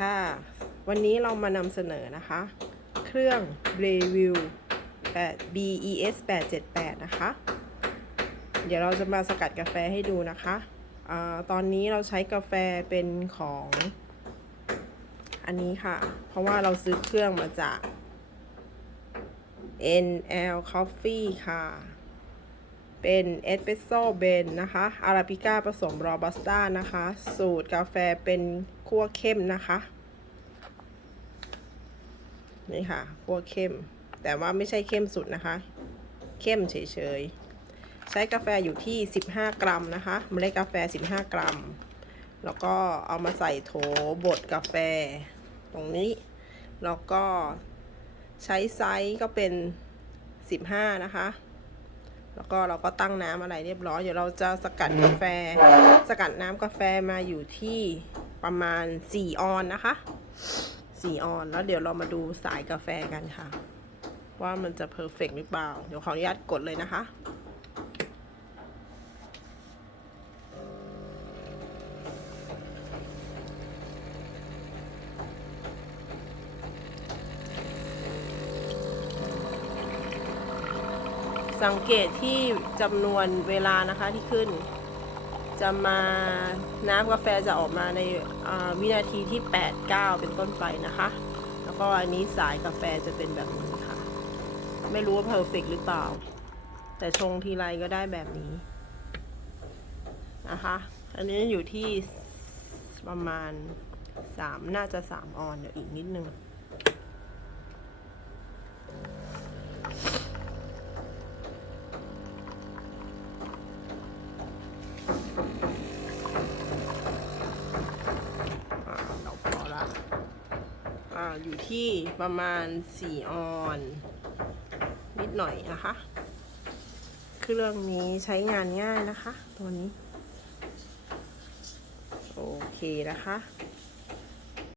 ค่ะ วันนี้เรามานำเสนอนะคะ เครื่อง Review 8 BES 878 นะคะ เดี๋ยวเราจะมาสกัดกาแฟให้ดูนะคะอตอนนี้เราใช้กาแฟเป็นของ อันนี้ค่ะ เพราะว่าเราซื้อเครื่องมาจาก NL Coffee ค่ะ เป็นเอสเปรสโซ่เบนนะคะอาราบิก้าผสมโรบัสต้านะคะ สูตรกาแฟเป็น คั่วเข้มนะคะนี่ค่ะคั่วเข้ม แต่ว่าไม่ใช่เข้มสุดนะคะ เข้มเฉยๆ ใช้กาแฟอยู่ที่ 15 กรัมนะคะเมล็ดกาแฟ 15 กรัม แล้วก็เอามาใส่โถบดกาแฟ ตรงนี้ แล้วก็ใช้ไซส์ก็เป็น 15 นะคะ แล้วก็เราก็ตั้งน้ำอะไรเรียบร้อย เดี๋ยวเราจะสกัดกาแฟ สกัดน้ำกาแฟมาอยู่ที่ ประมาณ 4 ออนนะคะ 4 ออน แล้วเดี๋ยวเรามาดูสายกาแฟกันค่ะ ว่ามันจะเพอร์เฟกหรือเปล่า เดี๋ยวขออนุญาตกดเลยนะคะสังเกตที่จำนวนเวลานะคะที่ขึ้น จะมาน้ำกาแฟจะออกมาในวินาทีที่ 8 9 เป็นต้นไปนะคะ แล้วก็อันนี้สายกาแฟจะเป็นแบบนี้ค่ะ ไม่รู้ว่าเพอร์เฟกหรือเปล่า แต่ชงทีไรก็ได้แบบนี้นะคะ อันนี้อยู่ที่ประมาณ 3 น่าจะ 3 ออนเดี๋ยวอีกนิดนึง อ่าเราพอละ อยู่ที่ประมาณ 4 ออน นิดหน่อยนะคะ เครื่องนี้ใช้งานง่ายนะคะ ตัวนี้ โอเคนะคะ